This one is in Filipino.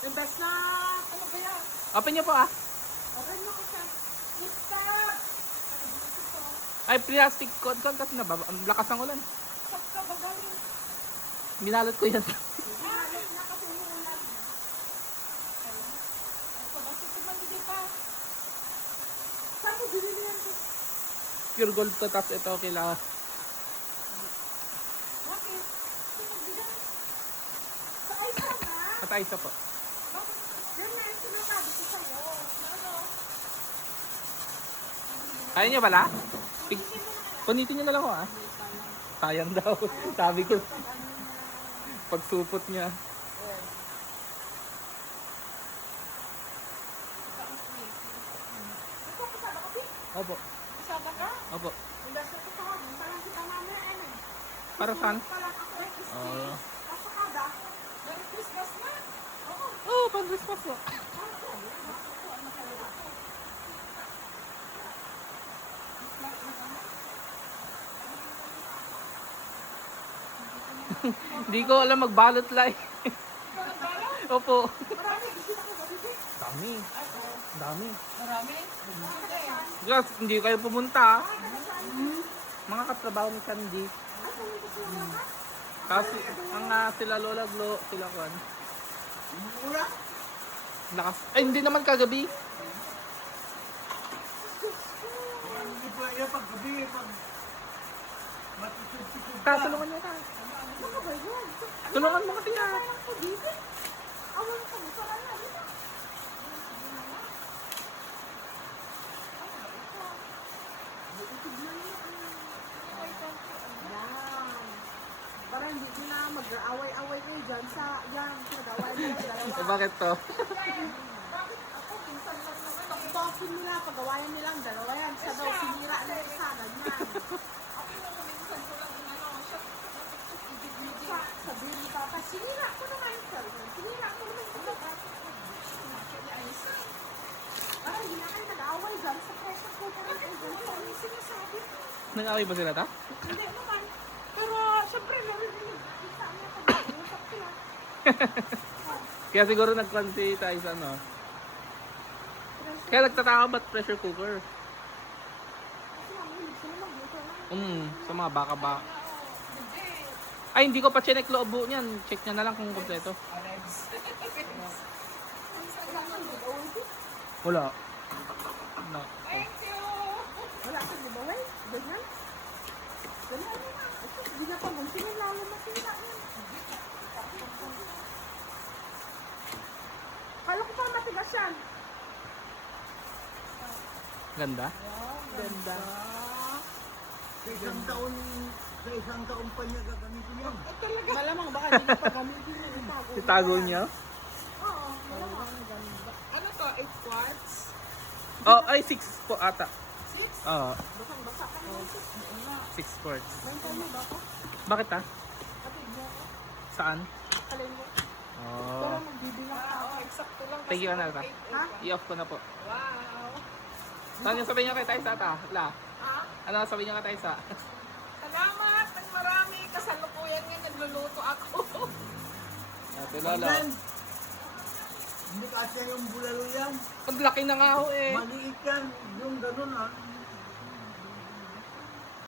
Imbes na, ano ba yan? Open niyo po ah. Okay mo ko siya. Stop! Ay, plastic code kasi nababa. Ang lakas ng ulan. Stop ka ba galing? Binalot ko yan. Halos na kasi umuulan. Ito ba? Sige ba hindi pa? Saan mo binili yan to? Pure gold to, tapos ito kila. Bakit? Sino bigay? Sa iPhone na? At isa po. Bakit? Yan na yung sinasabi ko sa'yo. Ano? Kaya niyo pala? Punitin niyo na lang ko ah. Sayang daw. Sabi ko. Pagsupot niya. Ito, kasama ka, Bi? Opo. Kasama ka? Opo. Hindi sa ito ko. Parang kita mamaya, ano? Para saan? Parang ako ay Oo. Pasakada. Merry Christmas na. Oo. Oh, pang Christmas po. Hindi ko alam magbalot lang. Opo. Marami, hindi ako mabibig. Dami. Dami. Marami? Guys, hindi kayo pumunta. Mga katrabaho ni Sandy. Ay, pumunta sila lahat? Kasi ang sila Lola Glo, sila Kwan. Mura? Lakas. Ay, hindi naman kagabi. Hindi pa iya pag gabi pag matusod-tusod ka. Tulungan niyo na. Ano ba yun? Tulungan mo kasi yan. Parang pag-ibig. Awan ka mo, sarang na. Dito. Yan. Para hindi ko na mag-away-away kayo dyan sa yan. Pinag-away mo yung dalawa. Eh, bakit to? Bakit ako? Pinsan lang naman. Talk-talkin nila. Pag-awayan nilang dalawa yan. Sa daw, sinira na yung isa. Ganyan. Ako na minsan ko lang inano. Siya, sabihin ni Papa, sinira ko naman yung cellphone. Sinira ko naman yung cellphone. Parang hindi na kayo nag-away dyan sa pressure cooker at oven. Ito ang sinasabi ko. Nag-away ba sila ta? Hindi naman. Pero, syempre, narinig. Kita niya pag-usap sila. Kaya siguro nagkwanti tayo sa ano. Kaya nagtataka ba't pressure cooker? Kasi mahilig sila magluto na. Sa mga baka. Ay, hindi ko pa chinek loob buo niyan. Check niya na lang kung kompleto. Wala. No. Wala ka, di ba, wey? Ganyan? Ganyan na. Ito, hindi na pag-unsinin, lalo masira yan. Kala ko pa matigas yan. Ganda. Ganda. Sa isang taon pa niya gagamitin yan. Malamang baka hindi pa gamitin yung itago. Itago niya? Oo, malamang ganda. Ano to, 8 quarts? Oh, ay 6 po ata. 6? Oo, Basang-basa ka naman. 6 quarts. Bantay mo ba ako? Bakit ah? Kapit mo ako? Saan? Kalay mo. Pero Oh. magbibilang ka. Oo, exacto lang. Thank you, Anata. Ha? I-off ko na po. Wow. Saan yung sabihin niyo kay Taisa ta? La? Ha? Ano sabihin niyo kay Taisa? Salamat ng marami. Kasalukuyan nga nagluluto ako. Ate Lola. Yan. Hindi kasi yung bulalo yan. Ang laki na nga ho eh. Maliit yan. Yung ganun ah.